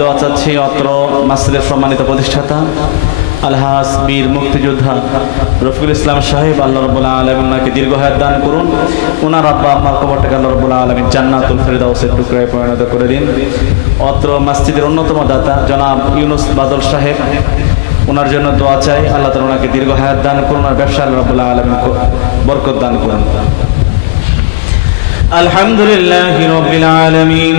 দোয়া চাচ্ছি অত্র মাসজিদের সম্মানিত প্রতিষ্ঠাতা আলহাস বীর মুক্তিযোদ্ধা রফিকুল ইসলাম সাহেব, আল্লাহ রবুল্লাহ আলম ওনাকে দীর্ঘ হায়াত দান করুন। ওনার আব্বা আমার কবরটাকে আল্লাহ রবুল্লাহ আলমী জান্নাতুল ফেরদাউসের টুকরায় পরিণত করে দিন। অত্র মসজিদের অন্যতম দাতা, জনাব ইউনুস বাদল সাহেব, ওনার জন্য দোয়া চাই। আল্লাহ তালা ওনাকে দীর্ঘ হায়াত দান করুন আর ব্যবসা আল্লাহ রবুল্লাহ আলম বরকত দান করুন। আলহামদুলিল্লাহ রবিল আলমিন।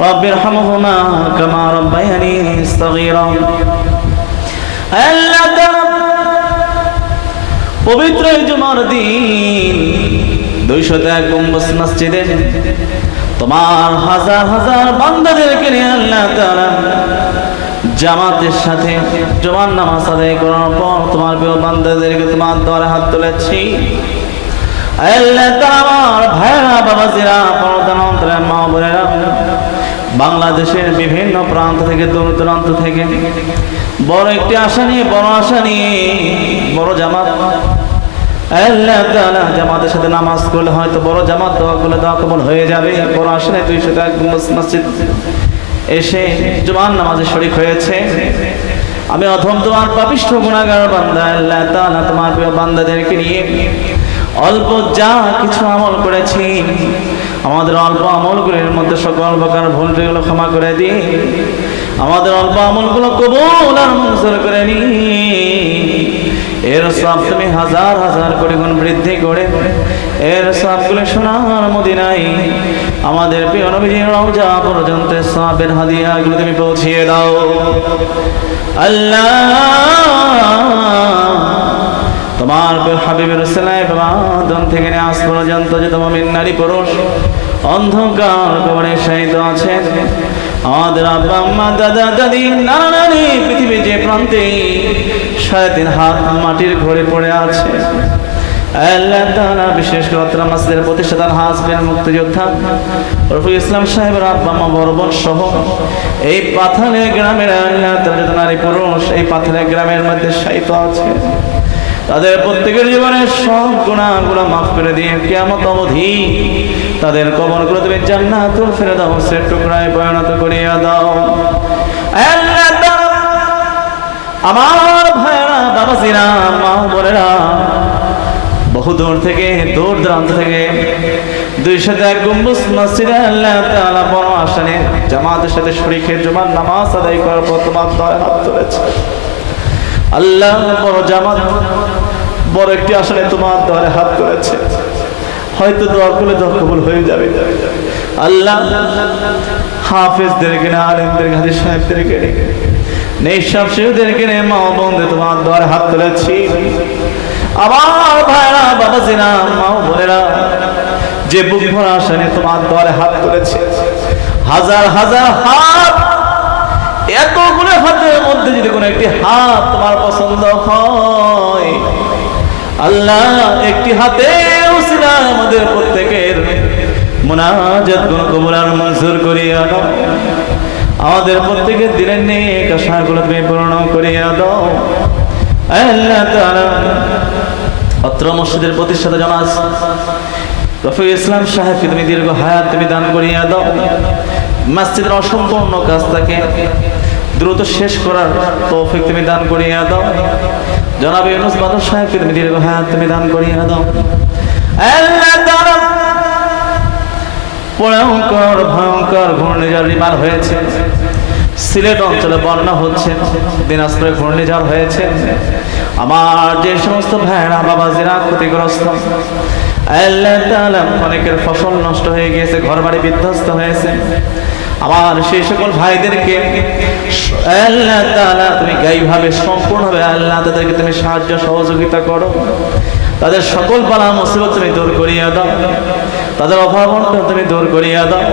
رب ارحمهما كما ربياني صغيرا আল্লাহ তাআলা পবিত্র এই জুমার দিন দুইশো এক গম্বুজ মসজিদে তোমার হাজার হাজার বান্দাদেরকে নিয়ে আল্লাহ তাআলা জামাতের সাথে জমান নামাজ আদায় করার পর তোমার প্রিয় বান্দাদেরকে তোমার দ্বারা হাত তুলেছি আল্লাহ তাআলা আমার ভাইরা বাবাজিরা পরদানন্তরের মা বোনেরা বাংলাদেশের বিভিন্ন প্রান্ত থেকে, দূর দূরান্ত থেকে, বড় একটি আশা নিয়ে, বড় আশা নিয়ে, বড় জামাত। আল্লাহ তাআলা জামাতের সাথে নামাজ করলে হয়তো বড় জামাত দোয়া করলে দোয়া কবল হয়ে যাবে। বড় আশা নিয়ে দুইশো মসজিদ এসে জুমার নামাজে শরিক হয়েছে। আমি অথম তোমার পাপিষ্ঠ গুণাগার বান্দা। আল্লাহ তাআলা তোমার প্রিয় বান্দাদেরকে নিয়ে অল্প যা কিছু আমল করেছি আমাদের অল্প আমলগুলির মধ্যে সকল প্রকার ভুলগুলো ক্ষমা করে দিই। আমাদের অল্প আমলগুলো কবুল আর মঞ্জুর করে নি এর সব তুমি হাজার হাজার কোটি গুণ বৃদ্ধি করে এর সবগুলো সোনার মদিনাই আমাদের প্রিয় নবীজি রওজা পর্যন্ত সবের হাদিয়াগুলো তুমি পৌঁছিয়ে দাও। আল্লাহ তোমার হাবিবের সেলাই বাদন থেকে আজ পর্যন্ত যে তোমার নারী পুরুষ, অন্ধকার কবরে শায়িত আছেন। আমাদের আব্বা, আম্মা, দাদা, দাদি, নানা পৃথিবীর যে প্রান্তে সাড়ে তিন হাত মাটির ঘরে পড়ে আছে। আল্লাহ তাআলা বিশেষ করে অত্র মাসজিদের প্রতিষ্ঠাতা হাসবেন মুক্তিযোদ্ধা রফিক ইসলাম সাহেবের আব্বা মা বরবন সহ এই পাথালে গ্রামের আল্লাহ তাআলা নারী পুরুষ, এই পাথালে গ্রামের মধ্যে শায়িত আছে। তাদের প্রত্যেকের জীবনের সব গুণাগুলো মাফ করে দিয়ে কেমন অবধি তাদের কবরগুলো তুমি জান্নাতুল ফেরদাউসের টুকরায় পরিণত করিয়া দাও। আমার ভাইরা বাবাজিরা, মা বোনেরা, বহু দূর থেকে, দূর দূরান্ত থেকে দুইশো এক গম্বুজ মসজিদে আল্লাহ তাআলা বড় আসনে জামাতের সাথে শরীকের জুমার নামাজ আদায় করার পর তোমার দয় হাত তুলেছে। আল্লাহ বড় জামাত, বড় একটি আসলে তোমার দ্বারে হাত করেছে। হয়তো দোয়া করলে দোয়া কবুল হয়ে যাবে। আল্লাহ হাফেজদেরকে না আলেমদের হাজির সাহেবদেরকে নিঃসব শিশুদেরকে নে মা বন্ধে তোমার দ্বারে হাত তুলেছি। আমার ভাইরা, বাবা জিনা, মা বোনেরা, যে বুক ভরা আসনে তোমার দ্বারে হাত তুলেছে, হাজার হাজার হাত এতগুলো হাতের মধ্যে যদি কোনো একটি হাত তোমার পছন্দ হয়, আল্লাহ একটি হাতে আমাদের প্রত্যেকের মোনাজাত কোন কবুলার মঞ্জুর করিয়া দাও। আমাদের প্রত্যেকের দিনের নেক আশাগুলো তুমি পূর্ণ করিয়া দাও। আল্লাহ তাআলা, অত্র মসজিদের প্রতিষ্ঠাতা জনাজ রফিক ইসলাম সাহেবকে তুমি দীর্ঘ হায়াত তুমি দান করিয়া দাও। মসজিদের অসম্পূর্ণ কাজ তাকে দ্রুত শেষ করার তৌফিক তুমি দান করিয়া দাও। জনাব ইউনুস বাদর সাহেবকে তুমি দীর্ঘ হায়াত তুমি দান করিয়া দাও। আল্লাহ তাআলা ভয়ঙ্কর ভয়ঙ্কর ঘূর্ণিঝড় রিমাল হয়েছে। সিলেট অঞ্চলে বন্যা হচ্ছে, দিনাজপুরে ঘূর্ণিঝড় হয়েছে। আমার যে সমস্ত ভাইরা বাবাজিরা ক্ষতিগ্রস্ত। আল্লাহ তাআলা অনেকের ফসল নষ্ট হয়ে গিয়েছে ঘর বাড়ি বিধ্বস্ত হয়েছে। আমার সেই সকল ভাইদেরকে আল্লাহ তাআলা তুমি গাইভাবে সম্পূর্ণভাবে আল্লাহ তাদেরকে তুমি সাহায্য সহযোগিতা করো। তাদের সকল পালা মুসিবত তুমি দূর করিয়া দাও। তাদের অভাব তুমি দূর করিয়া দাও।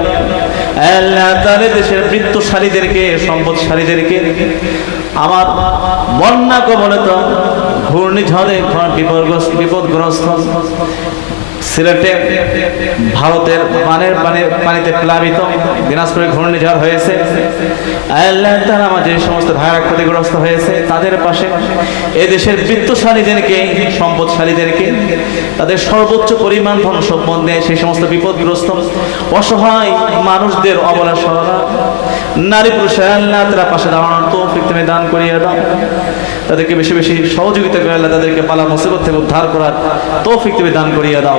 আল্লাহ তাহলে দেশের বৃত্তশালীদেরকে সম্পদশালীদেরকে আমার বন্যা কবলিত ঘূর্ণিঝড়ে ঘর বিপদগ্রস্ত বিপদগ্রস্ত সিলেটে ভারতের পানের পানি পানিতে প্লাবিত দিনাজপুরে ঘূর্ণিঝড় হয়েছে। আল্লাহ তারা আমার যে সমস্ত ভাইরা ক্ষতিগ্রস্ত হয়েছে। তাদের পাশে এদেশের বৃত্তশালীদেরকে, সম্পদশালীদেরকে, তাদের সর্বোচ্চ পরিমাণ ধন সম্পদ দেয় সেই সমস্ত বিপদগ্রস্ত, অসহায় মানুষদের অবলা সরলা, নারী পুরুষ আল্লাহ তারা পাশে দাঁড়ানোর তুমি দান করিয়ে দাও। তাদেরকে বেশি বেশি সহযোগিতা করে আল্লাহ তাদেরকে পালা মুসিবত থেকে উদ্ধার করার তৌফিক তুমি দান করিয়ে দাও।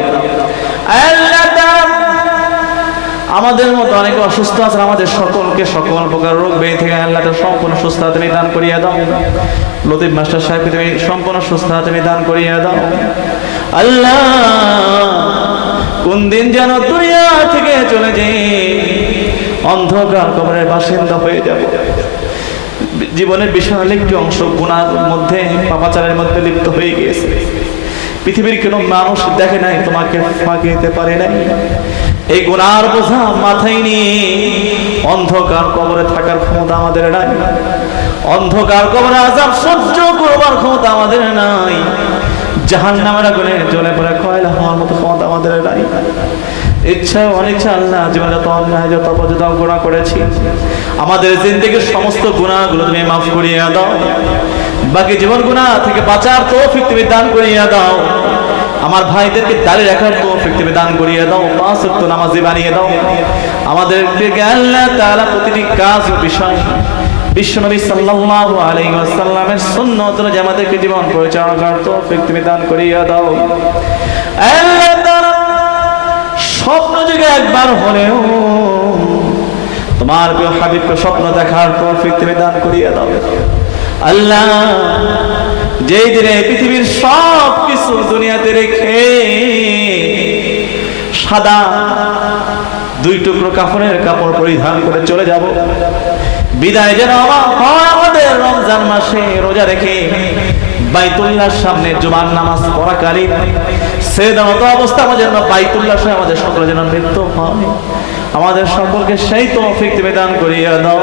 আমাদের মতো অনেকে অসুস্থ আছে আমাদের সকলকে সকল প্রকার রোগ ব্যাধি থেকে আল্লাহ সম্পূর্ণ সুস্থতা তুমি দান করিয়ে দাও। লতিফ মাস্টার সাহেবকে তুমি সম্পূর্ণ সুস্থতা তুমি দান করিয়ে দাও। আল্লাহ, কোন দিন যেন দুনিয়া থেকে চলে যাই, অন্ধকার কবরের বাসিন্দা হয়ে যাব। জীবনের বিশাল একটি অংশ গুণার মধ্যে, পাপাচারের মধ্যে লিপ্ত হয়ে গিয়েছে। পৃথিবীর কোনো মানুষ দেখে নাই, তোমাকে ফাঁকি দিতে পারে নাই। এই গুণার বোঝা মাথায় নিয়ে অন্ধকার কবরে থাকার ক্ষমতা আমাদের নাই। অন্ধকার কবরে আজাব সহ্য করবার ক্ষমতা আমাদের নাই। জাহান নামের আগুনে জ্বলে পড়ে কয়লা হওয়ার মতো ক্ষমতা আমাদের নাই। ইচ্ছা অনিচ্ছা আল্লাহ, জীবনে যত অন্যায়, যত অপযত গুণা করেছি, আমাদের জিন্দিগির সমস্ত গুণাগুলো তুমি মাফ করিয়ে দাও। বাকি জীবন গুণা থেকে বাঁচার তৌফিক তুমি দান করিয়ে দাও। আমার ভাইদেরকে দাঁড়িয়ে রাখার তৌফিক তুমি দান করিয়ে দাও। পাঁচ ওয়াক্ত নামাজি বানিয়ে দাও। আমাদেরকে আল্লাহ তাআলা প্রতিটি কাজ বিষয় বিশ্বনবী সাল্লাল্লাহু আলাইহি ওয়াসাল্লামের সুন্নাত অনুযায়ী আমাদেরকে জীবন পরিচালনা করার তৌফিক তুমি দান করিয়ে দাও। আল্লাহ স্বপ্ন যুগে একবার হলেও তোমার প্রিয় হাবিবকে স্বপ্ন দেখার তৌফিক তুমি দান করিয়ে দাও। আল্লাহ, যেই দিনে পৃথিবীর সব কিছু দুনিয়াতে রেখে সাদা দুই টুকরো কাপড়ের কাপড় পরিধান করে চলে যাব। বিদায় যেন আমাদের রমজান মাসে রোজা রেখে বাইতুল্লাহর সামনে জুমার নামাজ পড়াকালীন সে মতো অবস্থা আমাদের জন্য বাইতুল্লাহ সাহেব আমাদের সকলের জন্য মৃত্যু হয় আমাদের সকলকে সেই তৌফিক তুমি দান করিয়া দাও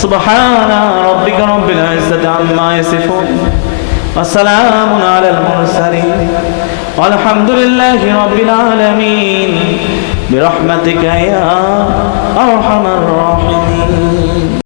সুবহানা রাব্বিকা রাব্বিল ইজ্জাতি আম্মা ইয়াসিফুন وسلام على المرسلين والحمد لله رب العالمين برحمتك يا أرحم الراحمين